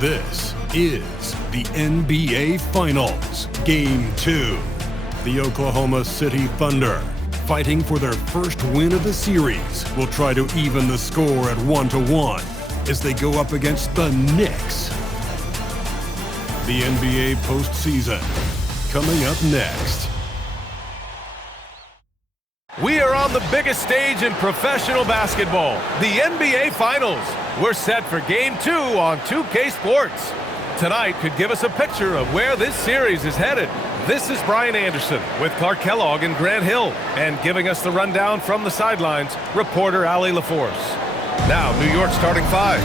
This is the NBA Finals, Game 2. The Oklahoma City Thunder, fighting for their first win of the series, will try to even the score at 1-1 as they go up against the Knicks. The NBA postseason, coming up next. We are on the biggest stage in professional basketball, the NBA Finals. We're set for Game 2 on 2K Sports. Tonight could give us a picture of where this series is headed. This is Brian Anderson with Clark Kellogg and Grant Hill, and giving us the rundown from the sidelines, reporter Allie LaForce. Now, New York starting five.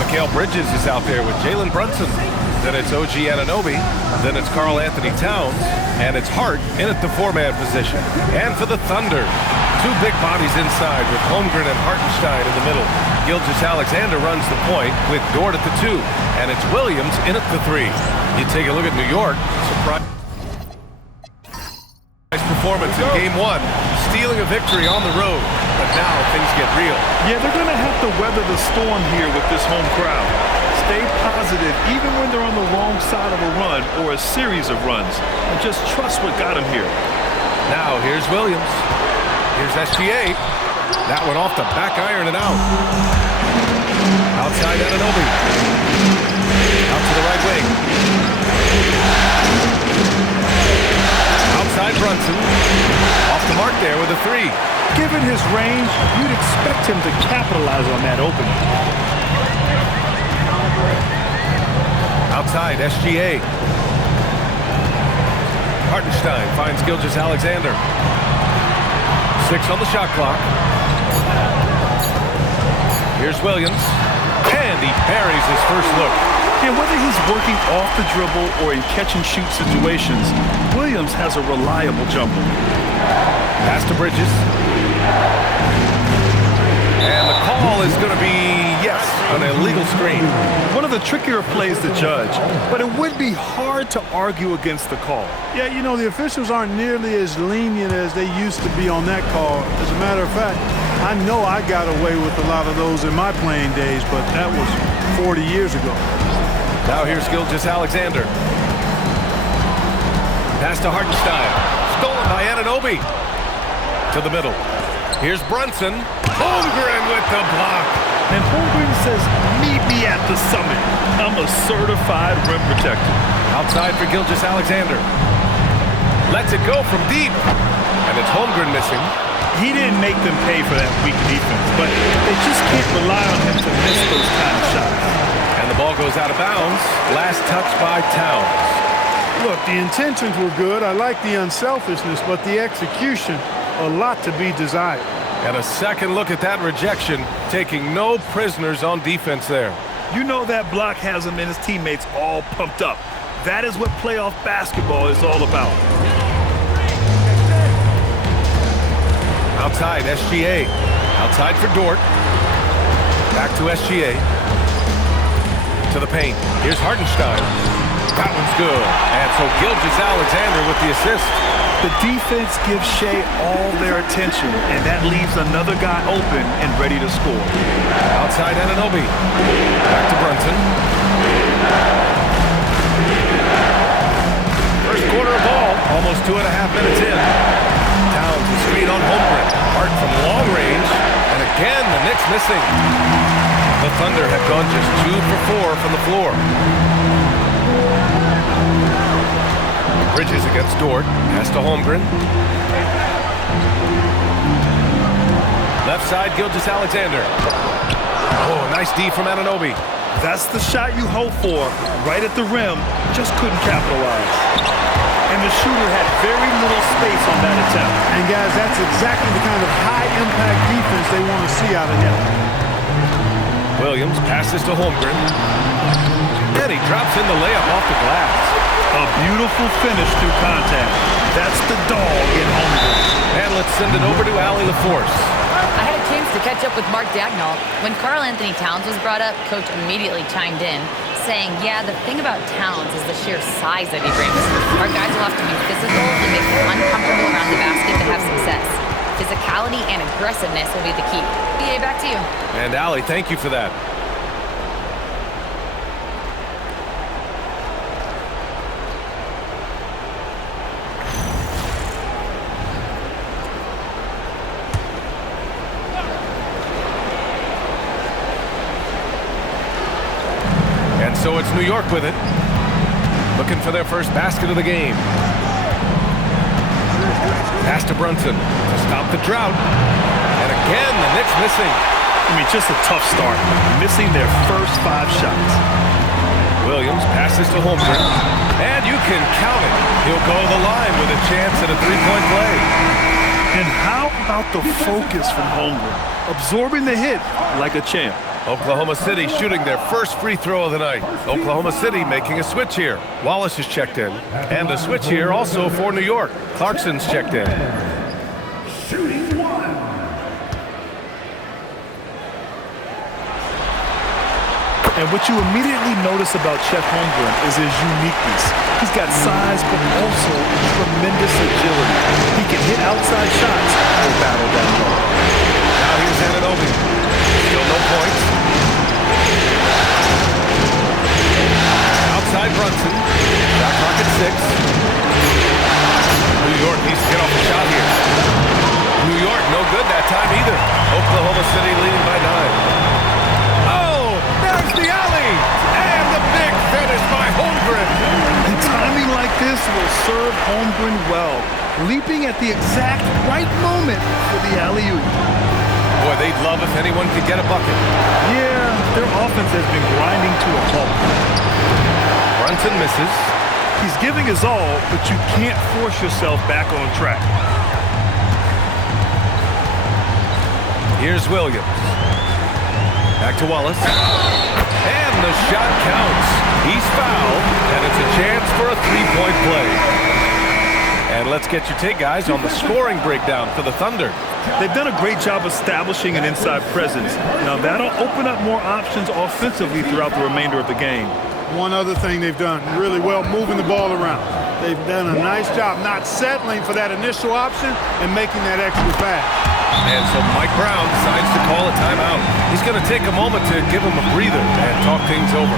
Mikal Bridges is out there with Jalen Brunson. Then it's OG Anunoby. Then it's Karl Anthony Towns. And it's Hart in at the four-man position. And for the Thunder, two big bodies inside with Holmgren and Hartenstein in the middle. Gilgeous-Alexander runs the point with Dort at the two. And it's Williams in at the three. You take a look at New York. Surprise performance in Game 1. Stealing a victory on the road. But now things get real. Yeah, they're going to have to weather the storm here with this home crowd. Stay positive even when they're on the wrong side of a run or a series of runs. And just trust what got them here. Now here's Williams. Here's SGA. That one off the back iron and out. Outside Anunoby. Out to the right wing. Outside Brunson. Off the mark there with a three. Given his range, you'd expect him to capitalize on that opening. Outside, SGA. Hartenstein finds Gilgeous-Alexander. 6 on the shot clock. Here's Williams. And he parries his first look. And whether he's working off the dribble or in catch-and-shoot situations, Williams has a reliable jumper. Pass to Bridges. And the call is going to be, yes, an illegal screen. One of the trickier plays to judge, but it would be hard to argue against the call. Yeah, you know, the officials aren't nearly as lenient as they used to be on that call. As a matter of fact, I know I got away with a lot of those in my playing days, but that was 40 years ago. Now here's Gilgeous-Alexander. Pass to Hartenstein. Stolen by Anunoby. To the middle. Here's Brunson. Holmgren with the block. And Holmgren says, meet me at the summit. I'm a certified rim protector. Outside for Gilgeous-Alexander. Lets it go from deep. And it's Holmgren missing. He didn't make them pay for that weak defense, but they just can't rely on him to miss those kind of shots. And the ball goes out of bounds. Last touch by Towns. Look, the intentions were good. I like the unselfishness, but the execution, a lot to be desired. And a second look at that rejection, taking no prisoners on defense there. You know that block has him and his teammates all pumped up. That is what playoff basketball is all about. Outside, SGA. Outside for Dort. Back to SGA. To the paint. Here's Hartenstein. That one's good. And so Gilgeous-Alexander with the assist. The defense gives Shea all their attention, and that leaves another guy open and ready to score. Outside Anunoby. Back to Brunson. First quarter of ball. Almost 2.5 minutes in. Towns the screen on Holmgren. Hart from long range. And again, the Knicks missing. The Thunder have gone just 2 for 4 from the floor. Bridges against Dort. Pass to Holmgren. Left side, Gilgeous-Alexander. Oh, nice D from Anunoby. That's the shot you hope for. Right at the rim. Just couldn't capitalize. And the shooter had very little space on that attempt. And guys, that's exactly the kind of high-impact defense they want to see out of him. Williams passes to Holmgren. And he drops in the layup off the glass. A beautiful finish through contact. That's the dog in Holmgren. And let's send it over to Allie LaForce. I had a chance to catch up with Mark Dagnall. When Karl Anthony Towns was brought up, Coach immediately chimed in, saying, yeah, the thing about Towns is the sheer size that he brings. Our guys will have to be physical and make them uncomfortable around the basket to have success. Physicality and aggressiveness will be the key. BA, back to you. And Allie, thank you for that. And so it's New York with it. Looking for their first basket of the game. Pass to Brunson to stop the drought. And again, the Knicks missing. I mean, just a tough start. Missing their first 5 shots. Williams passes to Holmgren. And you can count it. He'll go to the line with a chance at a three-point play. And how about the focus from Holmgren? Absorbing the hit like a champ. Oklahoma City shooting their first free throw of the night. Oklahoma City making a switch here. Wallace is checked in. And a switch here also for New York. Clarkson's checked in. Shooting 1. And what you immediately notice about Chet Holmgren is his uniqueness. He's got size, but also tremendous agility. He can hit outside shots or battle down low. Now here's Anunoby. Still no points. Outside Brunson. Shot clock at 6. New York needs to get off the shot here. New York no good that time either. Oklahoma City leading by 9. There's the alley, and the big finish by Holmgren. And timing like this will serve Holmgren well, leaping at the exact right moment for the alley-oop. Boy, they'd love if anyone could get a bucket. Yeah, their offense has been grinding to a halt. Brunson misses. He's giving his all, but you can't force yourself back on track. Here's Williams. Back to Wallace. And the shot counts. He's fouled, and it's a chance for a three-point play. And let's get your take, guys, on the scoring breakdown for the Thunder. They've done a great job establishing an inside presence. Now, that'll open up more options offensively throughout the remainder of the game. One other thing they've done really well, moving the ball around. They've done a nice job not settling for that initial option and making that extra pass. And so Mike Brown decides to call a timeout. He's going to take a moment to give him a breather and talk things over.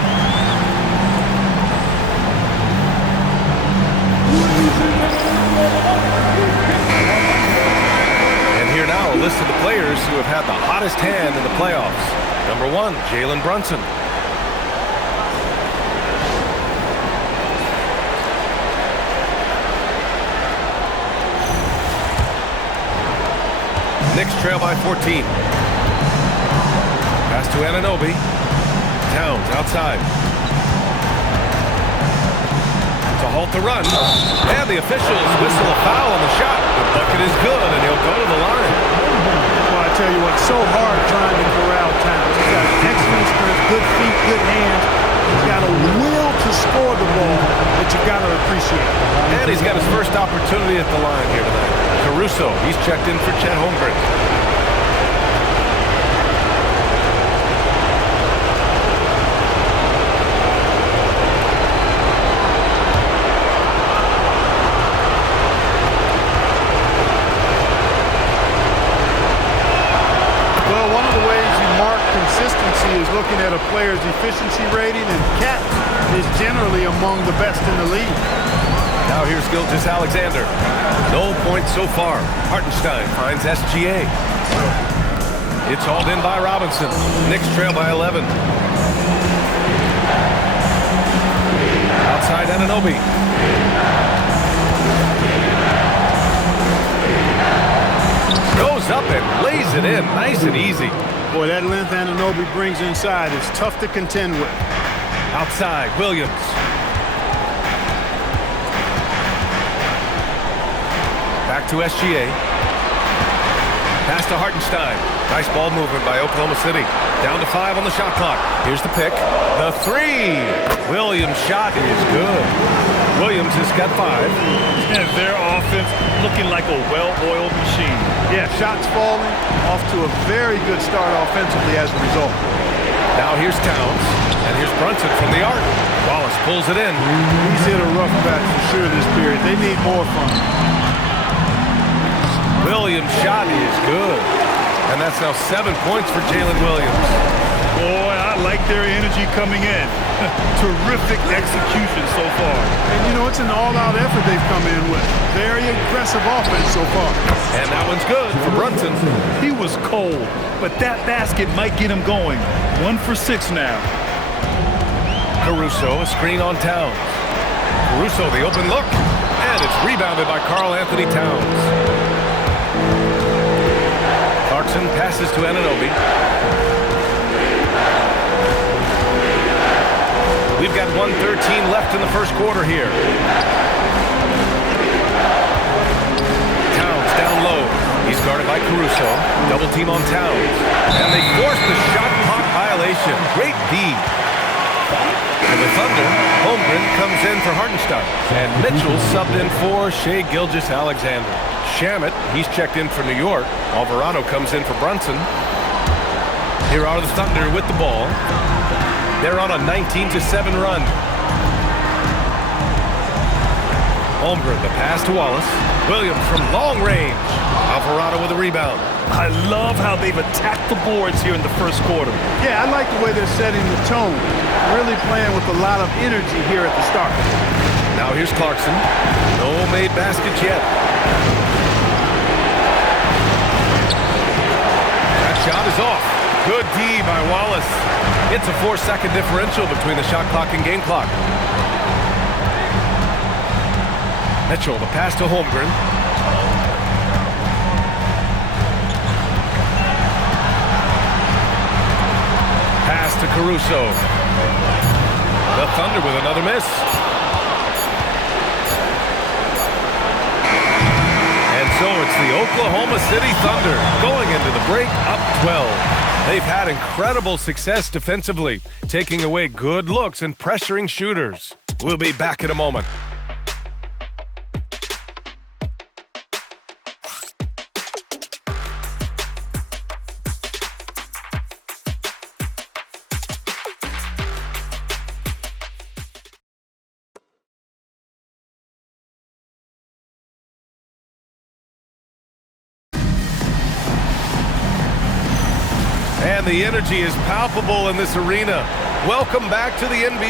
And here now a list of the players who have had the hottest hand in the playoffs. Number 1, Jalen Brunson. Knicks trail by 14. Pass to Anunoby. Towns outside. To halt the run. And the officials whistle a foul on the shot. The bucket is good, and he'll go to the line. Well, I tell you what, so hard trying to corral Towns. He's got excellent strength, good feet, good hands. He's got a will to score the ball that you've got to appreciate. And he's got his first opportunity at the line here tonight. Caruso, he's checked in for Chet Holmgren. Well, one of the ways you mark consistency is looking at a player's efficiency rating, and Cat is generally among the best in the league. Now here's Gilgeous-Alexander. No points so far. Hartenstein finds SGA. It's hauled in by Robinson. Knicks trail by 11. Outside Anunoby. Goes up and lays it in. Nice and easy. Boy, that length Anunoby brings inside is tough to contend with. Outside, Williams. Back to SGA. Pass to Hartenstein. Nice ball movement by Oklahoma City. Down to 5 on the shot clock. Here's the pick. The 3. Williams' shot is good. Williams has got 5. And their offense looking like a well-oiled machine. Yeah, shots falling, off to a very good start offensively as a result. Now here's Towns, and here's Brunson from the arc. Wallace pulls it in. He's hit a rough patch for sure this period. They need more from him. Williams' shot is good. And that's now 7 points for Jalen Williams. Boy, I like their energy coming in. Terrific execution so far. And, you know, it's an all-out effort they've come in with. Very aggressive offense so far. And that one's good for Brunson. He was cold, but that basket might get him going. 1 for 6 now. Caruso, a screen on Towns. Caruso, the open look. And it's rebounded by Karl Anthony Towns. Clarkson passes to Anunoby. We've got 1:13 left in the first quarter here. Towns down low. He's guarded by Caruso. Double team on Towns. And they force the shot clock violation. Great D. For the Thunder, Holmgren comes in for Hartenstein. And Mitchell subbed in for Shai Gilgeous-Alexander. Shamet, he's checked in for New York. Alvarado comes in for Brunson. Here are the Thunder with the ball. They're on a 19-7 run. Holmgren, the pass to Wallace. Williams from long range. Alvarado with a rebound. I love how they've attacked the boards here in the first quarter. Yeah, I like the way they're setting the tone. Really playing with a lot of energy here at the start. Now here's Clarkson. No made baskets yet. That shot is off. Good D by Wallace. It's a 4-second differential between the shot clock and game clock. Mitchell, the pass to Holmgren. Pass to Caruso. The Thunder with another miss. And so it's the Oklahoma City Thunder going into the break up 12. They've had incredible success defensively, taking away good looks and pressuring shooters. We'll be back in a moment. And the energy is palpable in this arena. Welcome back to the NBA.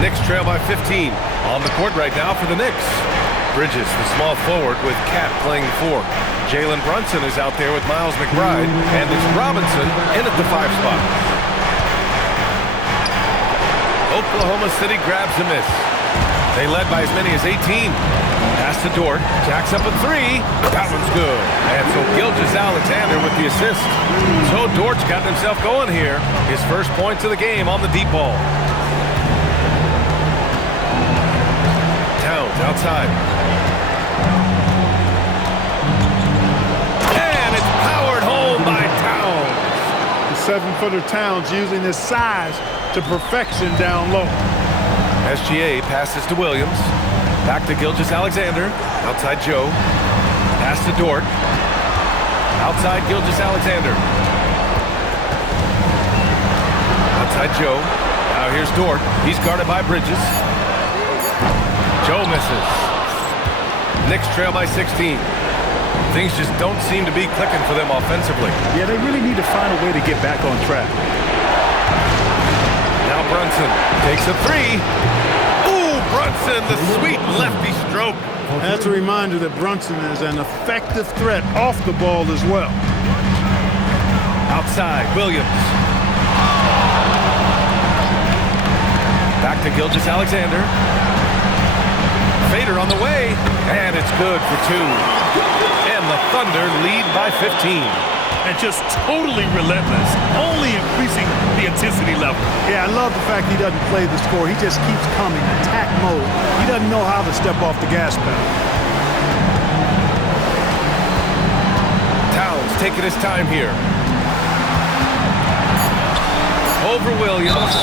Knicks trail by 15. On the court right now for the Knicks. Bridges, the small forward, with Cat playing 4. Jalen Brunson is out there with Miles McBride. And it's Robinson in at the 5 spot. Oklahoma City grabs a miss. They led by as many as 18. Pass to Dort. Jacks up a 3. That one's good. And so Gilgeous-Alexander with the assist. So Dort's got himself going here. His first points of the game on the deep ball. Towns outside. And it's powered home by Towns. The 7-footer Towns using his size to perfection down low. SGA passes to Williams. Back to Gilgeous-Alexander. Outside Joe. Pass to Dort. Outside Gilgeous-Alexander. Outside Joe. Now here's Dort. He's guarded by Bridges. Joe misses. Knicks trail by 16. Things just don't seem to be clicking for them offensively. Yeah, they really need to find a way to get back on track. Now Brunson takes a 3. Ooh, Brunson, the sweet lefty stroke. That's a reminder that Brunson is an effective threat off the ball as well. Outside, Williams. Back to Gilgeous-Alexander. Fader on the way, and it's good for 2. And the Thunder lead by 15. And just totally relentless, only increasing the intensity level. Yeah, I love the fact he doesn't play the score. He just keeps coming, attack mode. He doesn't know how to step off the gas pedal. Towns taking his time here. Over Williams.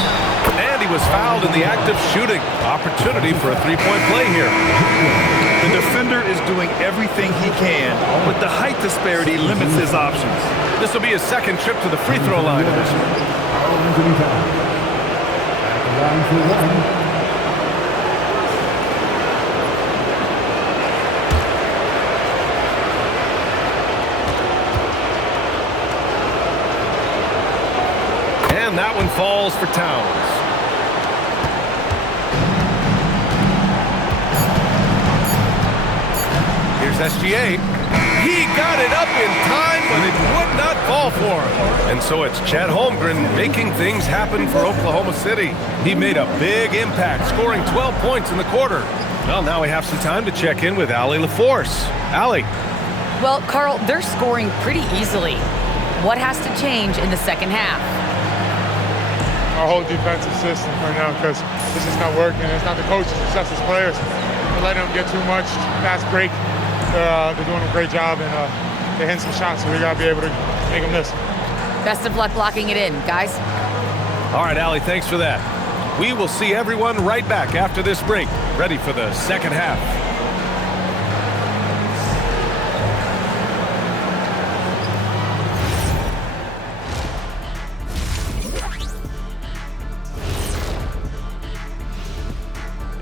And he was fouled in the act of shooting. Opportunity for a 3-point play here. The defender is doing everything he can, but the height disparity limits his options. This will be his second trip to the free throw line in this one. falls for Towns. Here's SGA. He got it up in time, but it would not fall for him. And so it's Chet Holmgren making things happen for Oklahoma City. He made a big impact, scoring 12 points in the quarter. Well, now we have some time to check in with Allie LaForce. Allie. Well, Carl, they're scoring pretty easily. What has to change in the second half? Our whole defensive system right now, because it's just not working. It's not the coaches, it's us as players. We're letting them get too much fast break. They're doing a great job, and they're hitting some shots, so we got to be able to make them miss. Best of luck blocking it in, guys. All right, Allie, thanks for that. We will see everyone right back after this break, ready for the second half.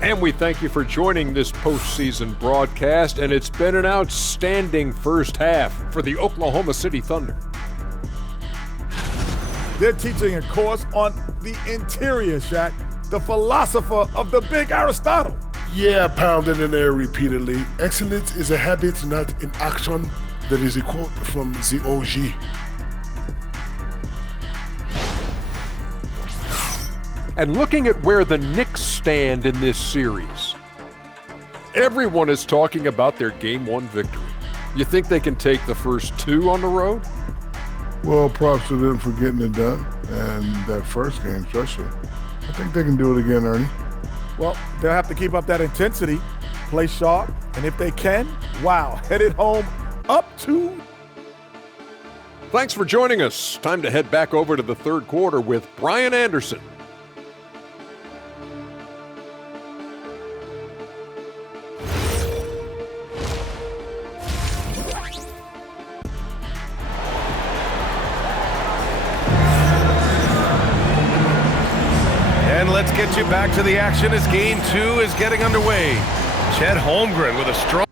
And we thank you for joining this postseason broadcast, and it's been an outstanding first half for the Oklahoma City Thunder. They're teaching a course on the interior, Shaq, the philosopher of the big Aristotle. Yeah, pounded in there repeatedly. Excellence is a habit, not an action. That is a quote from the OG. And looking at where the Knicks stand in this series, everyone is talking about their Game 1 victory. You think they can take the first two on the road? Well, props to them for getting it done, and that first game especially. I think they can do it again, Ernie. Well, they'll have to keep up that intensity, play sharp, and if they can, wow, headed home up to. Thanks for joining us. Time to head back over to the third quarter with Brian Anderson. And let's get you back to the action as Game 2 is getting underway. Chet Holmgren with a strong...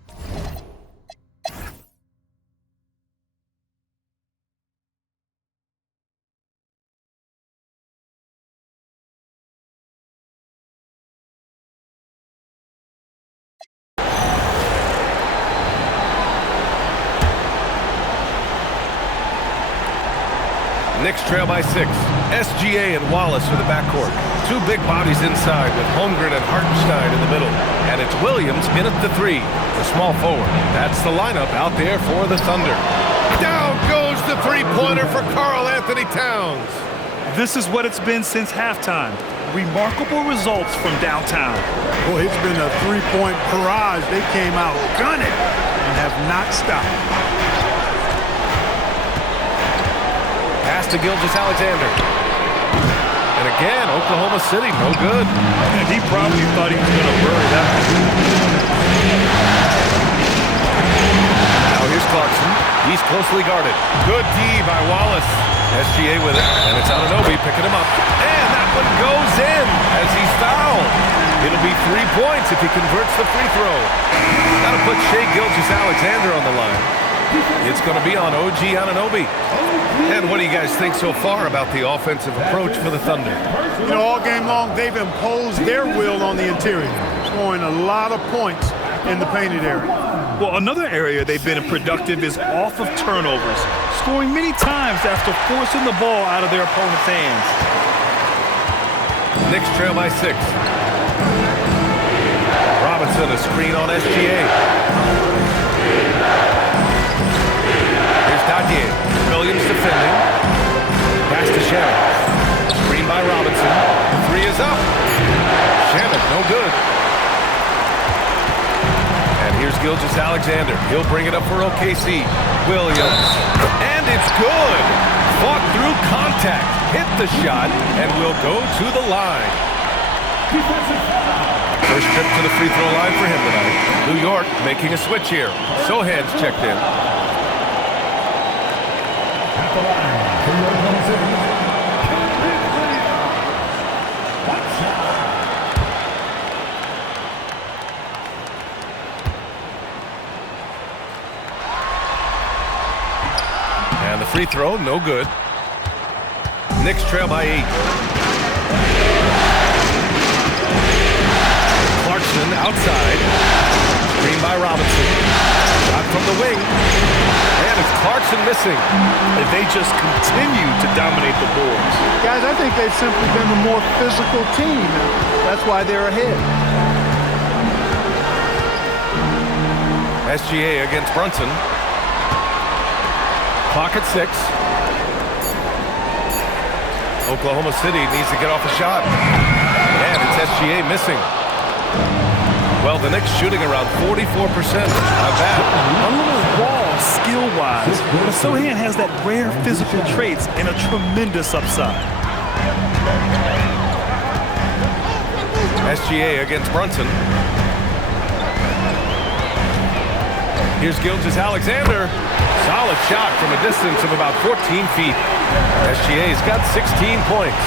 Knicks trail by 6. SGA and Wallace for the backcourt. Two big bodies inside with Holmgren and Hartenstein in the middle. And it's Williams in at the 3, the small forward. That's the lineup out there for the Thunder. Down goes the three-pointer for Karl Anthony Towns. This is what it's been since halftime. Remarkable results from downtown. Boy, it's been a three-point barrage. They came out gunning and have not stopped. Pass to Gilgeous-Alexander. And again, Oklahoma City, no good. And he probably thought he was going to bury that. Now here's Clarkson. He's closely guarded. Good D by Wallace. SGA with it, and it's Anunoby picking him up. And that one goes in as he's fouled. It'll be 3 points if he converts the free throw. That'll put Shai Gilgeous-Alexander on the line. It's going to be on OG Anunoby. And what do you guys think so far about the offensive approach for the Thunder? You know, all game long, they've imposed their will on the interior, scoring a lot of points in the painted area. Well, another area they've been productive is off of turnovers, scoring many times after forcing the ball out of their opponent's hands. Knicks trail by 6. Robinson, a screen on SGA. Here's Dadier. Williams defending. Pass to Shannon. Screen by Robinson. 3 is up. Shannon, no good. And here's Gilgeous-Alexander. He'll bring it up for OKC. Williams. And it's good. Fought through contact. Hit the shot and will go to the line. First trip to the free throw line for him tonight. New York making a switch here. Sohan's checked in. And the free throw, no good. Knicks trail by 8. Clarkson outside. Screen by Robinson. Shot from the wing. And it's Clarkson missing. And they just continue to dominate the boards. Guys, I think they've simply been the more physical team. That's why they're ahead. SGA against Brunson. Clock at 6. Oklahoma City needs to get off a shot. And it's SGA missing. Well, the Knicks shooting around 44%. Not bad. A little raw skill-wise, but Sohan has that rare physical traits and a tremendous upside. SGA against Brunson. Here's Gilgeous-Alexander. Solid shot from a distance of about 14 feet. SGA's got 16 points.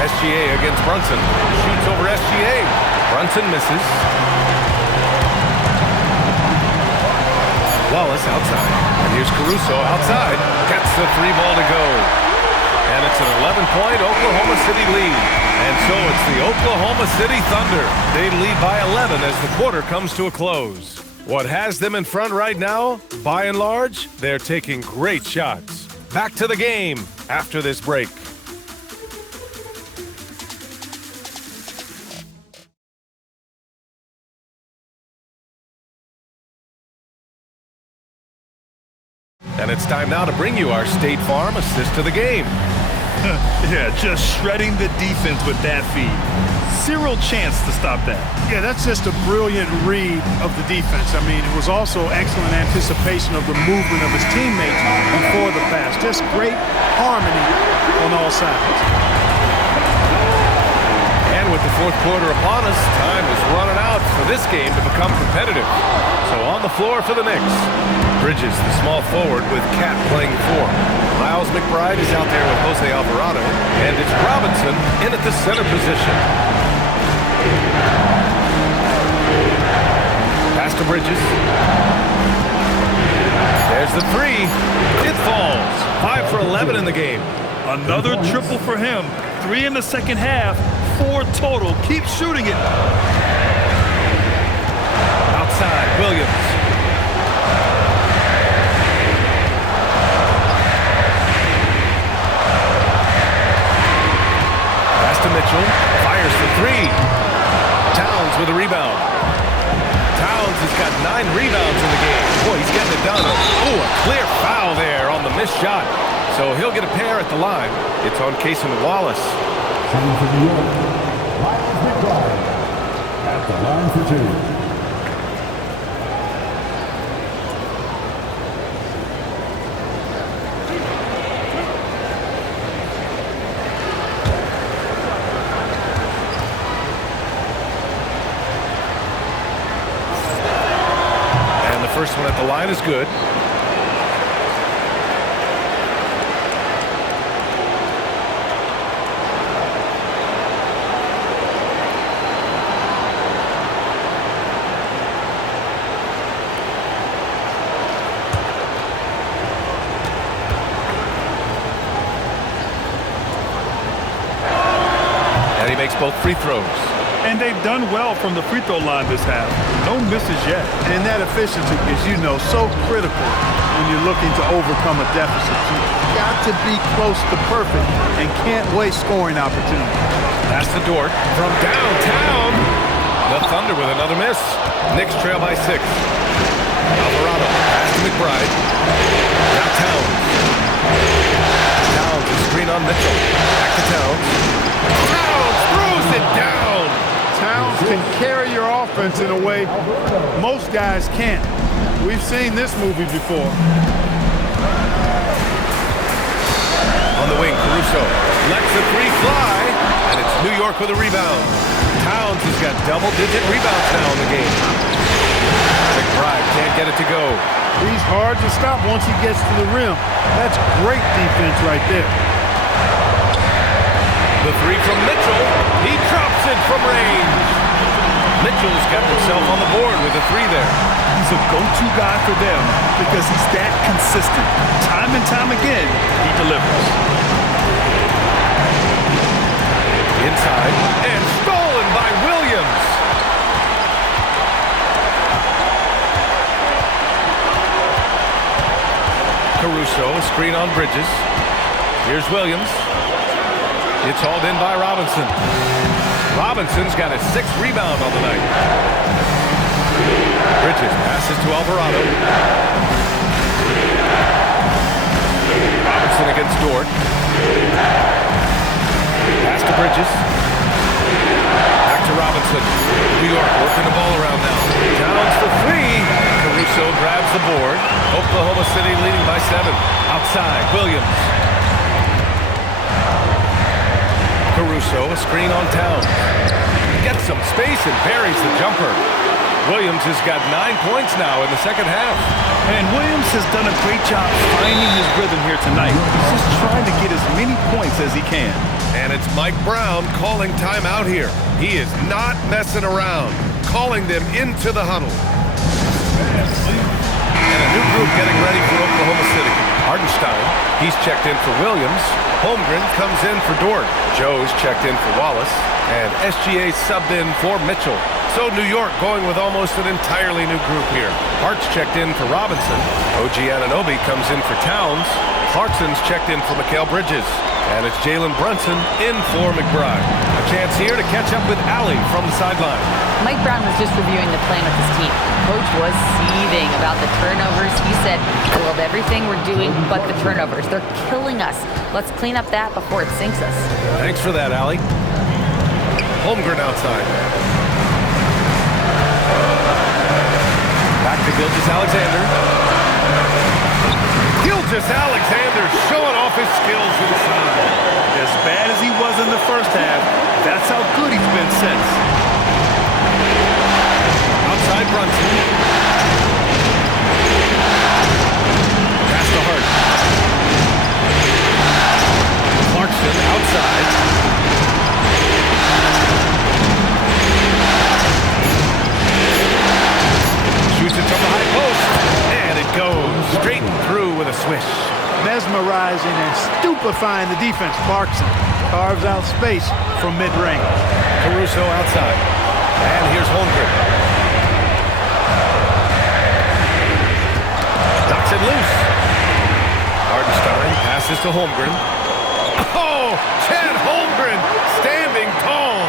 SGA against Brunson. Shoots over SGA. Brunson misses. Wallace outside. And here's Caruso outside. Gets the 3 ball to go. And it's an 11-point Oklahoma City lead. And so it's the Oklahoma City Thunder. They lead by 11 as the quarter comes to a close. What has them in front right now? By and large, they're taking great shots. Back to the game after this break. And it's time now to bring you our State Farm assist of the game. Yeah, just shredding the defense with that feed. Zero chance to stop that. Yeah, that's just a brilliant read of the defense. I mean, it was also excellent anticipation of the movement of his teammates before the pass. Just great harmony on all sides. And with the fourth quarter upon us, time is running out for this game to become competitive. So on the floor for the Knicks, Bridges, the small forward, with Cat playing 4. Miles McBride is out there with Jose Alvarado, and it's Robinson in at the center position. Pass to Bridges. There's the 3. It falls. 5 for 11 in the game. Another triple for him. 3 in the second half. 4 total. Keep shooting it. Outside, Williams. Pass to Mitchell. Fires for 3. Towns with a rebound. Towns has got 9 rebounds in the game. Boy, he's getting it done. Oh, a clear foul there on the missed shot. So he'll get a pair at the line. It's on Cason Wallace. At the line for 2. First one at the line is good. And he makes both free throws. And they've done well from the free throw line this half. No misses yet. And that efficiency is, you know, so critical when you're looking to overcome a deficit. You've got to be close to perfect and can't waste scoring opportunities. That's the Dort from downtown. The Thunder with another miss. Knicks trail by 6. Alvarado pass to McBride. Now Towns. Towns, a screen on Mitchell. Back to Towns. Towns throws it down. Towns can carry your offense in a way most guys can't. We've seen this movie before. On the wing, Caruso lets the 3 fly, and it's New York with a rebound. Towns has got double-digit rebounds now in the game. McBride can't get it to go. He's hard to stop once he gets to the rim. That's great defense right there. The 3 from Mitchell. He drops it from range. Mitchell's got himself on the board with a three there. He's a go-to guy for them because he's that consistent. Time and time again, he delivers. Inside, and stolen by Williams. Caruso, a screen on Bridges. Here's Williams. It's hauled in by Robinson. Robinson's got his 6th rebound on the night. Bridges passes to Alvarado. Robinson against Dort. Pass to Bridges. Back to Robinson. New York working the ball around now. Towns for 3. Caruso grabs the board. Oklahoma City leading by 7. Outside, Williams. Caruso, a screen on Towns. Gets some space and buries the jumper. Williams has got 9 points now in the second half. And Williams has done a great job finding his rhythm here tonight. He's just trying to get as many points as he can. And it's Mike Brown calling timeout here. He is not messing around, calling them into the huddle. And a new group getting ready for Oklahoma City. Hardenstein, he's checked in for Williams. Holmgren comes in for Dort. Joe's checked in for Wallace. And SGA subbed in for Mitchell. So New York going with almost an entirely new group here. Hart's checked in for Robinson. OG Anunoby comes in for Towns. Clarkson's checked in for Mikal Bridges. And it's Jalen Brunson in for McBride. A chance here to catch up with Allie from the sideline. Mike Brown was just reviewing the plan with his team. Coach was seething about the turnovers. He said, I love everything we're doing but the turnovers. They're killing us. Let's clean up that before it sinks us. Thanks for that, Allie. Holmgren outside. Back to Gilgeous-Alexander. Gilgeous-Alexander showing off his skills inside. As bad as he was in the first half, that's how good he's been since. Outside Brunson. Pass to Hart. Clarkson outside. Shoots it from the high post. And it goes straight through with a swish. Mesmerizing and stupefying the defense. Clarkson carves out space from mid-range. Caruso outside. And here's Holmgren. Knocks it loose. Hardenstein passes to Holmgren. Oh, Chad Holmgren standing tall.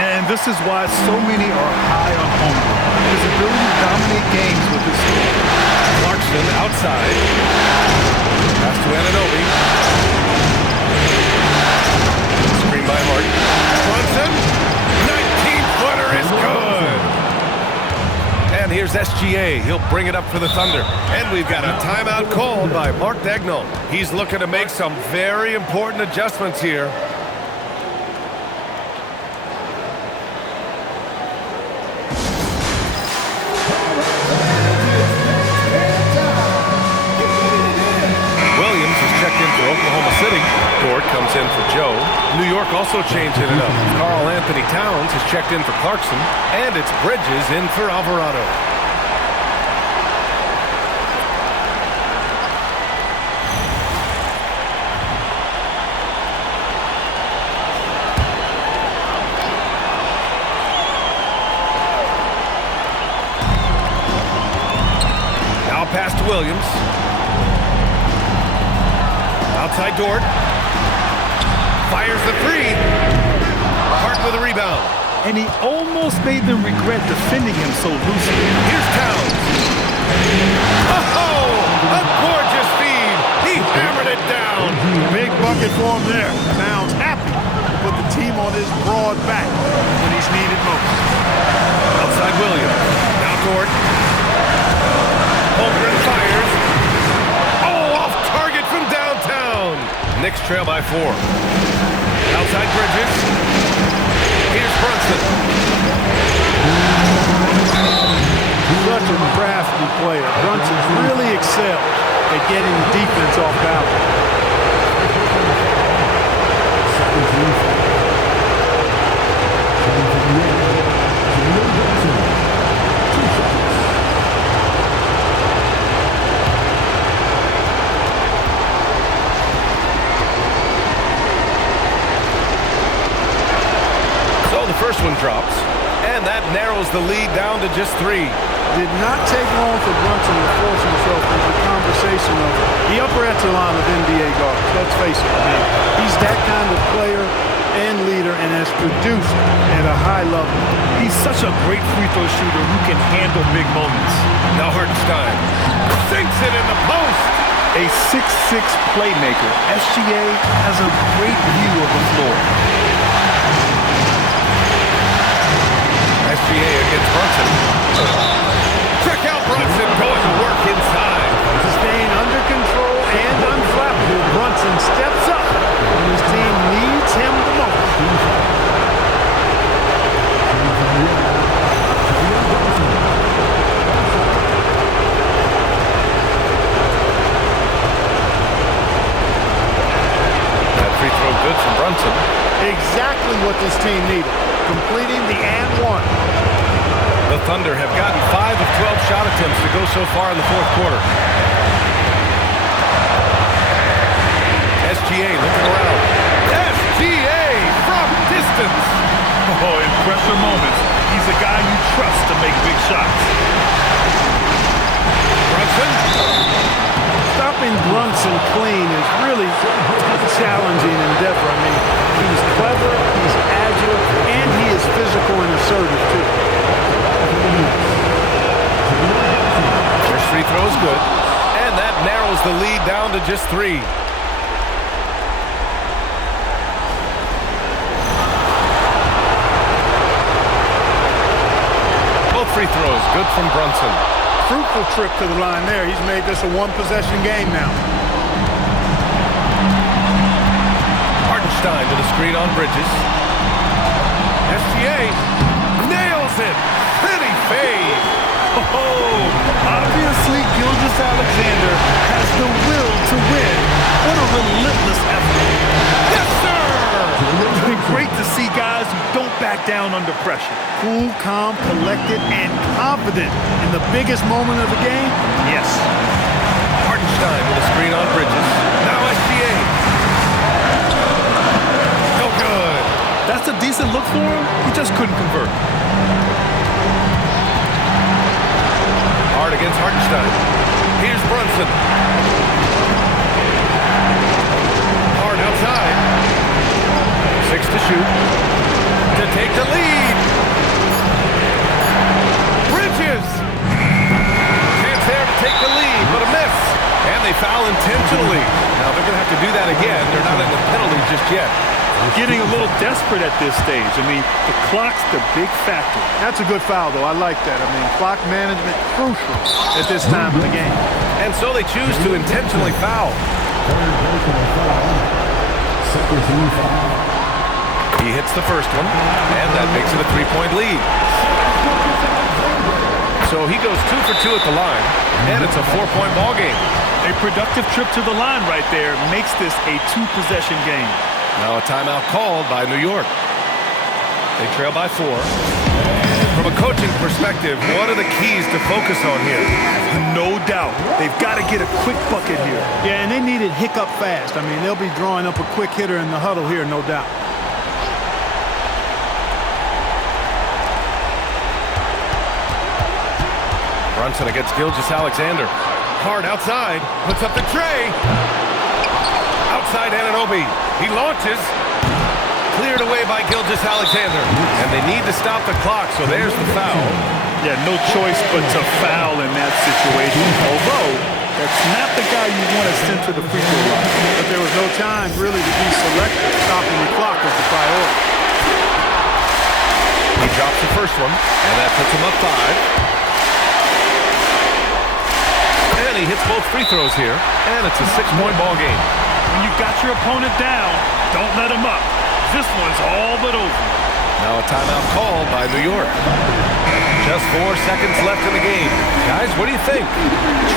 And this is why so many are high on Holmgren. His ability to dominate games with his skill. Clarkson outside. Pass to Anunoby. Screen by Hart. Brunson. 19-footer is good. And here's SGA. He'll bring it up for the Thunder. And we've got a timeout called by Mark Daigneault. He's looking to make some very important adjustments here. Oklahoma City. Dort comes in for Joe. New York also changing it up. Karl Anthony Towns has checked in for Clarkson. And it's Bridges in for Alvarado. Now pass to Williams. Outside Dort. Fires the three. Hart with a rebound. And he almost made them regret defending him so loosely. Here's Towns. Oh, a gorgeous feed. He hammered it down. Big bucket for him there. Towns happy to put the team on his broad back when he's needed most. Outside Williams. Now Dort. Holmgren fires. Oh, off target from downtown. Knicks trail by 4. Outside Bridges. Here's Brunson. Such a crafty player. Brunson's really excelled at getting the defense off balance. drops, and that narrows the lead down to just 3. Did not take long for Brunson to force himself into the conversation of the upper echelon of NBA guards. Let's face it, I mean, he's that kind of player and leader and has produced at a high level. He's such a great free throw shooter who can handle big moments. Now Hartenstein sinks it in the post. A 6'6" playmaker, SGA has a great view of the floor. SGA against Brunson. Check out Brunson going to work inside. Staying under control and unflappable, Brunson steps up when his team needs him the most. That free throw good from Brunson. Exactly what this team needed, completing the and one. The Thunder have gotten 5 of 12 shot attempts to go so far in the fourth quarter. SGA looking around. SGA from distance. Oh, in pressure moments, he's a guy you trust to make big shots. Brunson. Stopping Brunson clean is really a challenging endeavor. I mean, he's clever, he's agile, and he is physical and assertive, too. First free throw is good, and that narrows the lead down to just 3. Both free throws good from Brunson. Fruitful trip to the line there. He's made this a one-possession game now. Hartenstein to the screen on Bridges. SGA nails it. Pretty fade. Oh, obviously Gilgeous-Alexander has the will to win. What a relentless effort. Yes, sir! It's been great to see guys who don't back down under pressure. Cool, calm, collected, and confident in the biggest moment of the game. Yes. Hartenstein with a screen on Bridges. Now SGA. No good. That's a decent look for him. He just couldn't convert. Hard against Hartenstein. Here's Brunson. Hard outside. 6 to shoot. To take the lead. Bridges. Chance there to take the lead, but a miss. And they foul intentionally. Now they're going to have to do that again. They're not in the penalty just yet. Getting a little desperate at this stage. I mean, the clock's the big factor. That's a good foul, though. I like that. I mean, clock management crucial at this time of the game. And so they choose to intentionally foul. He hits the first one, and that makes it a 3-point lead. So he goes 2 for 2 at the line, and it's a 4-point ball game. A productive trip to the line right there makes this a 2-possession game. Now a timeout called by New York. They trail by 4. From a coaching perspective, what are the keys to focus on here? No doubt. They've got to get a quick bucket here. Yeah, and they need it hiccup fast. I mean, they'll be drawing up a quick hitter in the huddle here, no doubt. Brunson against Gilgeous-Alexander. Hard outside, puts up the tray. Outside Anunoby. He launches. Cleared away by Gilgeous-Alexander. And they need to stop the clock, so there's the foul. Yeah, no choice but to foul in that situation. Although, that's not the guy you want to send to the free throw line. But there was no time really to be selective. Stopping the clock was the priority. He drops the first one, and that puts him up 5. And he hits both free throws here, and it's a 6-point ball game. When you've got your opponent down, don't let him up. This one's all but over. Now a timeout called by New York. Just 4 seconds left in the game. Guys, what do you think?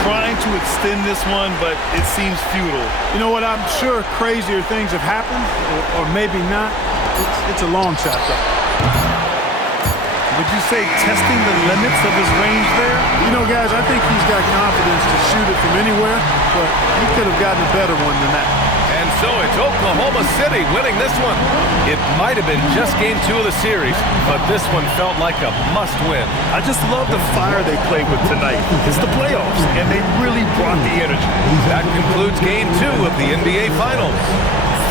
Trying to extend this one, but it seems futile. You know what? I'm sure crazier things have happened, or maybe not. It's a long shot, though. Would you say testing the limits of his range there? You know, guys, I think he's got confidence to shoot it from anywhere, but he could have gotten a better one than that. And So it's Oklahoma City winning this one. It might have been just game 2 of the series, but this one felt like a must-win. I just love the fire they played with tonight. It's the playoffs, and they really brought the energy. That concludes game 2 of the NBA Finals.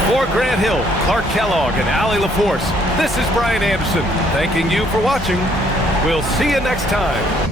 For Grant Hill, Clark Kellogg, and Allie LaForce, this is Brian Anderson, thanking you for watching. We'll see you next time.